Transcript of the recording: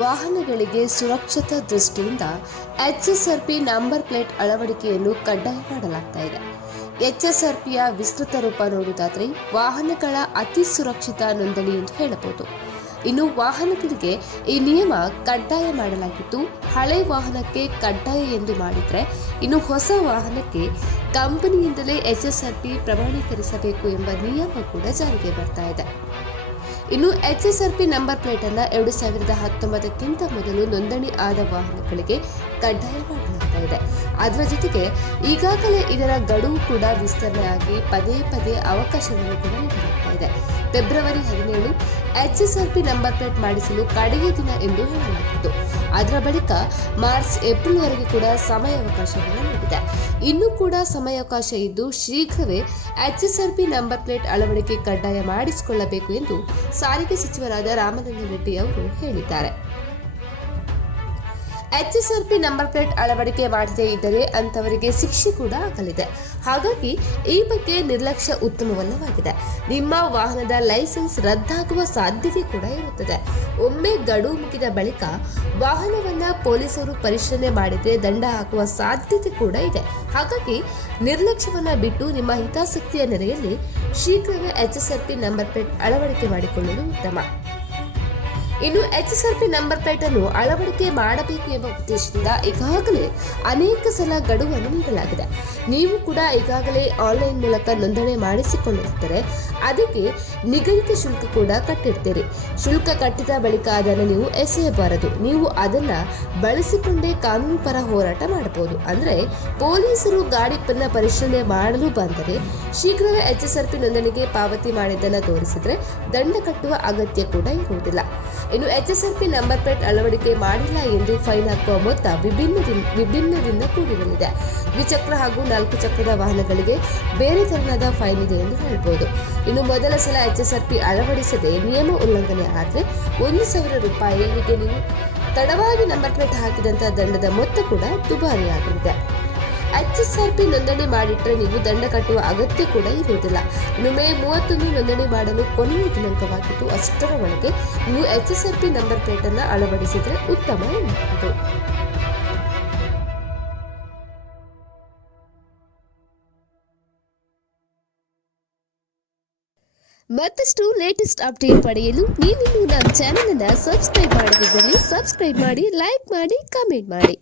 ವಾಹನಗಳಿಗೆ ಸುರಕ್ಷತಾ ದೃಷ್ಟಿಯಿಂದ ಎಚ್ಎಸ್ಆರ್ಪಿ ನಂಬರ್ ಪ್ಲೇಟ್ ಅಳವಡಿಕೆಯನ್ನು ಕಡ್ಡಾಯ ಮಾಡಲಾಗ್ತಾ ಇದೆ. ಎಚ್ಎಸ್ಆರ್ಪಿಯ ವಿಸ್ತೃತ ರೂಪ ನೋಡುವುದಾದರೆ ವಾಹನಗಳ ಅತಿ ಸುರಕ್ಷಿತ ನೋಂದಣಿ ಎಂದು ಹೇಳಬಹುದು. ಇನ್ನು ವಾಹನಗಳಿಗೆ ಈ ನಿಯಮ ಕಡ್ಡಾಯ ಮಾಡಲಾಗಿದ್ದು, ಹಳೆ ವಾಹನಕ್ಕೆ ಕಡ್ಡಾಯ ಎಂದು ಮಾಡಿದರೆ ಇನ್ನು ಹೊಸ ವಾಹನಕ್ಕೆ ಕಂಪನಿಯಿಂದಲೇ ಎಚ್ಎಸ್ಆರ್ಪಿ ಪ್ರಮಾಣೀಕರಿಸಬೇಕು ಎಂಬ ನಿಯಮ ಕೂಡ ಜಾರಿಗೆ ಬರ್ತಾ ಇದೆ. ಇನ್ನು ಎಚ್ಎಸ್ಆರ್ಪಿ ನಂಬರ್ ಪ್ಲೇಟ್ ಅನ್ನು 2019ಕ್ಕಿಂತ ಮೊದಲು ನೋಂದಣಿ ಆದ ವಾಹನಗಳಿಗೆ ಕಡ್ಡಾಯ ಮಾಡಲಾಗ್ತಾ ಇದೆ. ಅದರ ಜೊತೆಗೆ ಈಗಾಗಲೇ ಇದರ ಗಡುವು ಕೂಡ ವಿಸ್ತರಣೆ ಆಗಿ ಪದೇ ಪದೇ ಅವಕಾಶವನ್ನು ಕೂಡ ನೀಡಲಾಗ್ತಾ ಇದೆ. ಫೆಬ್ರವರಿ 17 ಎಚ್ಎಸ್ಆರ್ಪಿ ನಂಬರ್ ಪ್ಲೇಟ್ ಮಾಡಿಸಲು ಕಡೆಯ ದಿನ ಎಂದು ಹೇಳಲಾಗಿತ್ತು. ಅದರ ಬಳಿಕ ಮಾರ್ಚ್ ಏಪ್ರಿಲ್ ವರೆಗೆ ಕೂಡ ಸಮಯಾವಕಾಶವನ್ನು ನೀಡಿದೆ. ಇನ್ನೂ ಕೂಡ ಸಮಯಾವಕಾಶ ಇದ್ದು ಶೀಘ್ರವೇ ಎಚ್ಎಸ್ಆರ್ಪಿ ನಂಬರ್ ಪ್ಲೇಟ್ ಅಳವಡಿಕೆ ಕಡ್ಡಾಯ ಮಾಡಿಸಿಕೊಳ್ಳಬೇಕು ಎಂದು ಸಾರಿಗೆ ಸಚಿವರಾದ ರಾಮಲಿಂಗಾರೆಡ್ಡಿ ರೆಡ್ಡಿ ಅವರು ಹೇಳಿದ್ದಾರೆ. ಎಚ್ಎಸ್ಆರ್ಪಿ ನಂಬರ್ ಪ್ಲೇಟ್ ಅಳವಡಿಕೆ ಮಾಡದೇ ಇದ್ದರೆ ಅಂತವರಿಗೆ ಶಿಕ್ಷೆ ಕೂಡ ಆಗಲಿದೆ. ಹಾಗಾಗಿ ಈ ಬಗ್ಗೆ ನಿರ್ಲಕ್ಷ್ಯ ಉತ್ತಮವಲ್ಲವಾಗಿದೆ. ನಿಮ್ಮ ವಾಹನದ ಲೈಸೆನ್ಸ್ ರದ್ದಾಗುವ ಸಾಧ್ಯತೆ ಕೂಡ ಇರುತ್ತದೆ. ಒಮ್ಮೆ ಗಡುವು ಮುಗಿದ ಬಳಿಕ ವಾಹನವನ್ನ ಪೊಲೀಸರು ಪರಿಶೀಲನೆ ಮಾಡಿದರೆ ದಂಡ ಹಾಕುವ ಸಾಧ್ಯತೆ ಕೂಡ ಇದೆ. ಹಾಗಾಗಿ ನಿರ್ಲಕ್ಷ್ಯವನ್ನ ಬಿಟ್ಟು ನಿಮ್ಮ ಹಿತಾಸಕ್ತಿಯ ನೆಲೆಯಲ್ಲಿ ಶೀಘ್ರವೇ ಎಚ್ಎಸ್ಆರ್ಪಿ ನಂಬರ್ ಪ್ಲೇಟ್ ಅಳವಡಿಕೆ ಮಾಡಿಕೊಳ್ಳುವುದು ಉತ್ತಮ. ಇನ್ನು ಎಚ್ಎಸ್ಆರ್ಪಿ ನಂಬರ್ ಪ್ಲೇಟ್ ಅನ್ನು ಅಳವಡಿಕೆ ಮಾಡಬೇಕು ಎಂಬ ಉದ್ದೇಶದಿಂದ ಈಗಾಗಲೇ ಅನೇಕ ಸಲ ಗಡುವನ್ನು ನೀಡಲಾಗಿದೆ. ನೀವು ಕೂಡ ಈಗಾಗಲೇ ಆನ್ಲೈನ್ ಮೂಲಕ ನೋಂದಣಿ ಮಾಡಿಸಿಕೊಂಡಿರ್ತಾರೆ. ಅದಕ್ಕೆ ನಿಗದಿತ ಶುಲ್ಕ ಕೂಡ ಕಟ್ಟಿರ್ತೀರಿ. ಶುಲ್ಕ ಕಟ್ಟಿದ ಬಳಿಕ ಅದನ್ನು ನೀವು ಎಸೆಯಬಾರದು. ನೀವು ಅದನ್ನ ಬಳಸಿಕೊಂಡೇ ಕಾನೂನು ಪರ ಹೋರಾಟ ಮಾಡಬಹುದು. ಅಂದ್ರೆ ಪೊಲೀಸರು ಗಾಡಿ ಪರಿಶೀಲನೆ ಮಾಡಲು ಬಂದರೆ ಶೀಘ್ರವೇ ಎಚ್ಎಸ್ಆರ್ಪಿ ನೋಂದಣಿಗೆ ಪಾವತಿ ಮಾಡಿದ್ದನ್ನು ತೋರಿಸಿದ್ರೆ ದಂಡ ಕಟ್ಟುವ ಅಗತ್ಯ ಕೂಡ ಇರುವುದಿಲ್ಲ. ಇನ್ನು ಎಚ್ಎಸ್ಆರ್ಪಿ ನಂಬರ್ ಪ್ಲೇಟ್ ಅಳವಡಿಕೆ ಮಾಡಿಲ್ಲ ಎಂದು ಫೈನ್ ಹಾಕುವ ಮೊತ್ತ ವಿಭಿನ್ನದಿಂದ ಕೂಡಿರಲಿದೆ. ದ್ವಿಚಕ್ರ ಹಾಗೂ 4 ಚಕ್ರದ ವಾಹನಗಳಿಗೆ ಬೇರೆ ತೆರನಾದ ಫೈನ್ ಇದೆ ಎಂದು ಹೇಳಬಹುದು. ಇನ್ನು ಮೊದಲ ಸಲ ಎಚ್ಎಸ್ಆರ್ಪಿ ಅಳವಡಿಸದೆ ನಿಯಮ ಉಲ್ಲಂಘನೆ ಆದರೆ 1,000 ರೂಪಾಯಿ. ಹೀಗೆ ನೀವು ತಡವಾಗಿ ನಂಬರ್ ಪ್ಲೇಟ್ ಹಾಕಿದಂತಹ ದಂಡದ ಮೊತ್ತ ಕೂಡ ದುಬಾರಿಯಾಗಲಿದೆ. ಎಚ್ಎಸ್ಆರ್ಪಿ ನೋಂದಣಿ ಮಾಡಿಟ್ರೆ ನೀವು ದಂಡ ಕಟ್ಟುವ ಅಗತ್ಯ ಕೂಡ ಇರುವುದಿಲ್ಲ. ಇನ್ನು ಮೇ 31 ನೋಂದಣಿ ಮಾಡಲು ಕೊನೆಯ ದಿನಾಂಕವಾಗಿದ್ದು ಅಷ್ಟರ ಒಳಗೆ ನೀವು ಎಚ್ಎಸ್ಆರ್ಪಿ ನಂಬರ್ ಪ್ಲೇಟ್ ಅನ್ನು ಅಳವಡಿಸಿದರೆ ಉತ್ತಮ ಎನ್ನಬಹುದು. ಮತ್ತಷ್ಟು ಲೇಟೆಸ್ಟ್ ಅಪ್ಡೇಟ್ ಪಡೆಯಲು ನೀವಿನ್ನೂ ನಮ್ಮ ಚಾನೆಲ್ ಅನ್ನು ಸಬ್ಸ್ಕ್ರೈಬ್ ಮಾಡದಿದ್ದಲ್ಲಿ ಸಬ್ಸ್ಕ್ರೈಬ್ ಮಾಡಿ, ಲೈಕ್ ಮಾಡಿ, ಕಮೆಂಟ್ ಮಾಡಿ.